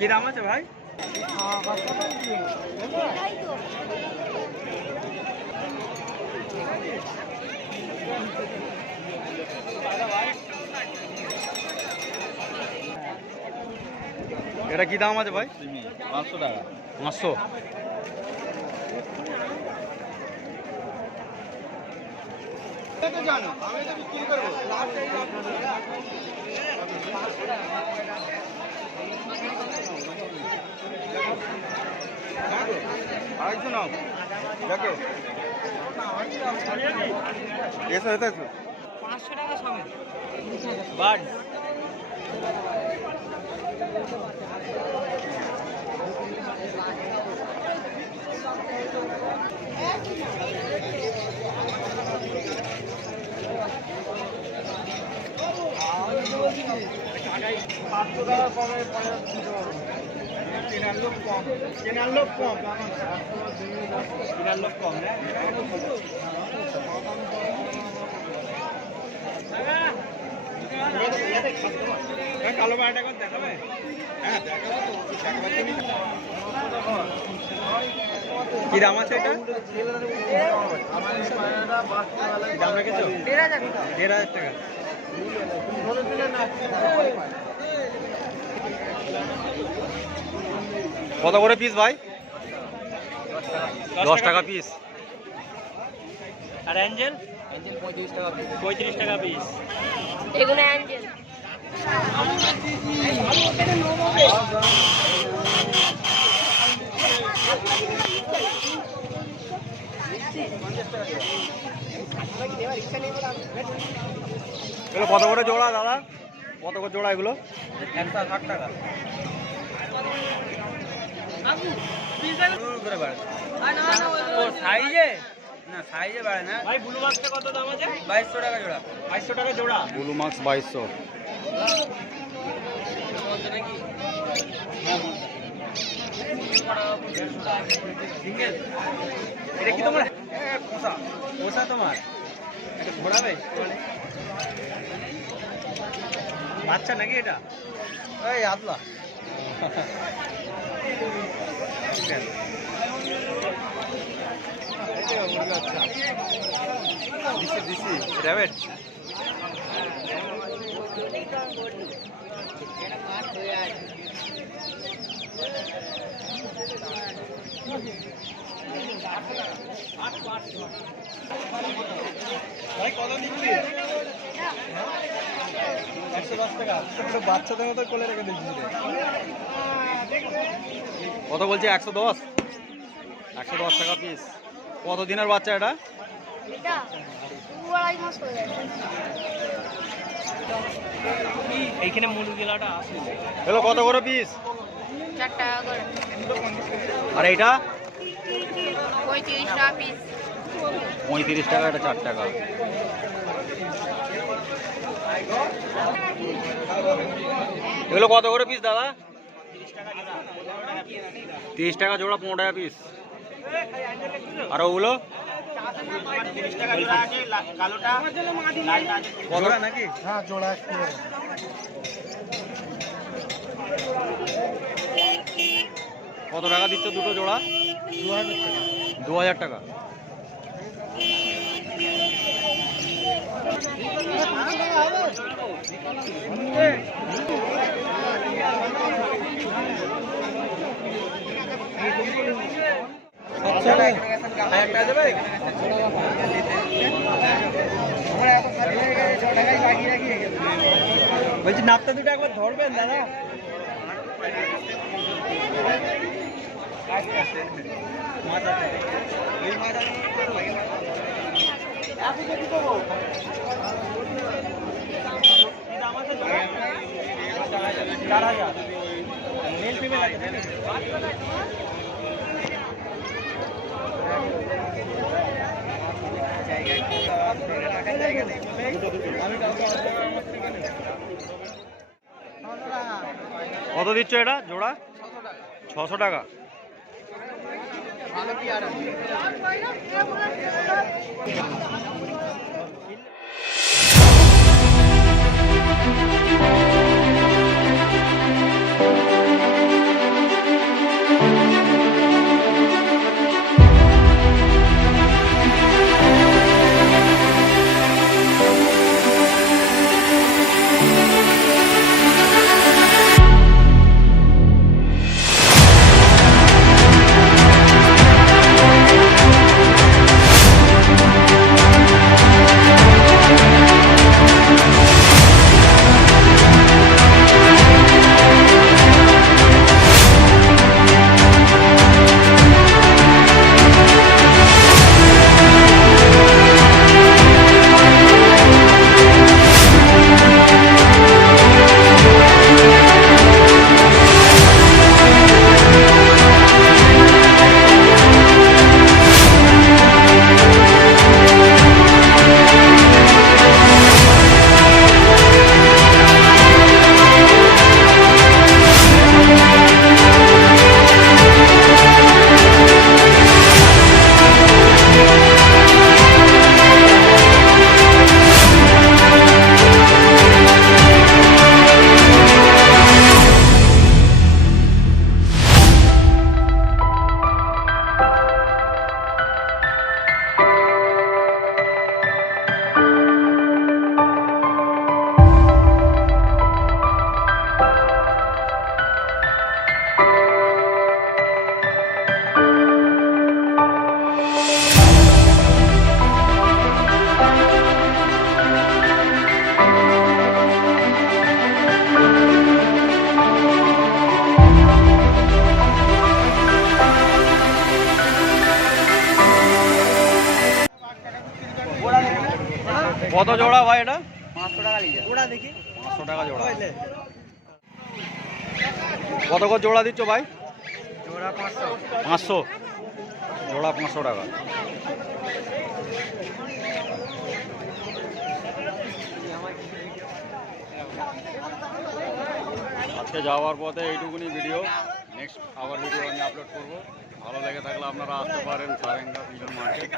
কি দাম আছে ভাই? এটা কি দাম আছে ভাই? 500 টাকা। 500। জানো আমি তো বিক্রি করবো। আড়াইশো নাও দেখো এসো এসো 500 টাকা সমেত বার্ড। পাঁচশো টাকা কমে কেনার লোক কম, কেনার লোক কম, কেনার লোক কম। কালো পায়রাটা করে দেখাবে? হ্যাঁ দেখাবো। কি দাম আছে এটা? দাম রেখেছো? 1,500 টাকা। কত করে পিস ভাই? 10 টাকা পিস। আর অ্যাঞ্জেল? 35 টাকা পিস। এগুলো অ্যাঞ্জেল। এগুলো কত করে জোড়া দাদা? কত করে জোড়া এগুলো? 160 টাকা। সাইজে না, সাইজে বাড়ে না ভাই। ব্লু মাস্কটা কত দাম আছে? 2200 টাকা জোড়া। 2200 টাকা জোড়া। Blue mask 2200। এটা কি তোমার? পোষা পোষা তোমার? এটা ঘোরাবে? বাচ্চা নাকি এটা? এই আদলা দিছি র্যাবেট। ভাই কত দিচ্ছি? 110 টাকা। বাচ্চাদের মতো কোলে রেখে দিচ্ছি। কত বলছে? 110। 110 টাকা পিস। কত দিনের বাচ্চা এটা? এটা 2-2.5 মাস হয়ে গেছে। এইখানে মুরগিলাটা আছে। এগুলো কত করে পিস? 4 টাকা করে। আর এইটা? 35 টাকা পিস। 35 টাকা, এটা 4 টাকা। এগুলো কত করে পিস দাদা? 30 টাকা জোড়া, 15 টাকা পিস। আর ওগুলো কত নাকি? হ্যাঁ জোড়া। কত টাকা দিচ্ছ দুটো জোড়া? 2000 টাকা। বলছি নাপটা দুটো একবার ধরবেন দাদা। কত দিচ্ছ এটা জোড়া? 600 টাকা। ভালো কি আর জোড়া ভাই এটা? 500 টাকা লিয়ে ওটা দেখি 500 টাকা জোড়া। কত করে জোড়া দিচ্ছ ভাই? জোড়া 500 500 জোড়া 500 টাকা। আজকে যাওয়ার পথে এইটুকুনি ভিডিও, নেক্সট আবার ভিডিও আমি আপলোড করব। ভালো লেগে থাকলে আপনারা আসতে পারেন সারেঙ্গা পিজন মার্কেট।